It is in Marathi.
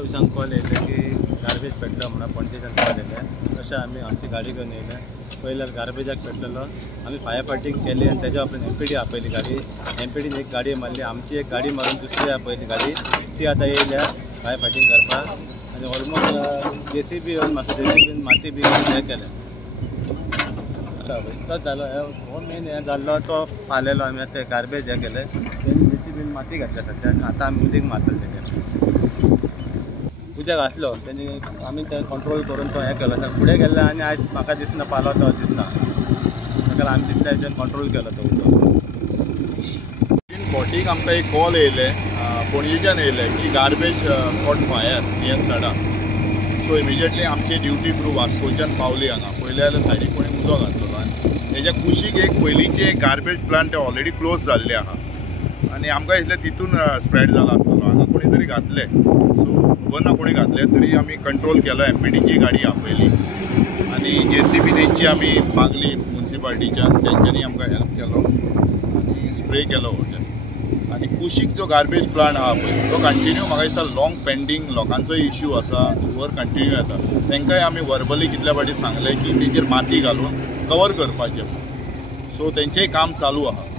विशांक कॉल येयले की गार्बेज पेटलो म्हणून पणजेच्यान कॉल येयले तशें आमी आमची गाडी घेवन येयले पयल्यार गार्बेजाक पेटलेलो आमी फायर फायटींग केली आनी तेज्या उपरांत एमपीडी आपयली गाडी एमपीडीन एक गाडी मारली आमची एक गाडी मारून दुसरी आपयली गाडी ती आतां येयल्या फायर फायटींग करपाक आनी ऑलमोस्ट जेसीबी येवन मातसो जेसीबीन माती बी हें केलें इतकोच जालो हो मेन हें जाल्लो तो फालेलो आमी आतां गार्बेज हें केलें तेणी जेसीबीन माती घातल्या सद्याक आतां आमी उदीक मारतले तेजेर उदक आसलो तेणी आमी तें कंट्रोल करून तो हें केलो फुडें गेल्ले आनी आयज म्हाका दिसना पालो तो दिसता ताका आमी तितल्या हेजेर कंट्रोल केलो तो उदक 40 आमकां एक कॉल येयले पणजेच्यान येयले की गार्बेज कॉट फायर नियर सडा सो इमिजिएटली आमची ड्युटी क्रू वास्कोच्यान पावली हांगा पयले जाल्यार सायडीक कोणी उजो घातलो आनी तेज्या कुशीक एक पयलींचे एक गार्बेज प्लांट ऑलरेडी क्लोज जाल्ले आहा आनी आमकां दिसलें तितून स्प्रेड जाला आसतलो हांगा कोणी तरी घातले सो खबर ना कोणी घातले तरी आमी कंट्रोल केलो एमपीडीची गाडी आपयली आनी जेसीबी तेंची आमी मागली म्युन्सिपाल्टीच्यान तेंच्यांनी आमकां हेल्प केलो आनी स्प्रे केलो आनी कुशीक जो गार्बेज प्लांट आहा पळय तो कंटिन्यू म्हाका दिसता लॉंग पेंडींग लोकांचो इश्यू आसा वर कंटिन्यू येता तांकांय आमी वर्बली कितल्या फाटी सांगलें की तेजेर माती घालून कवर करपाचें सो तेंचेंय काम चालू आहा.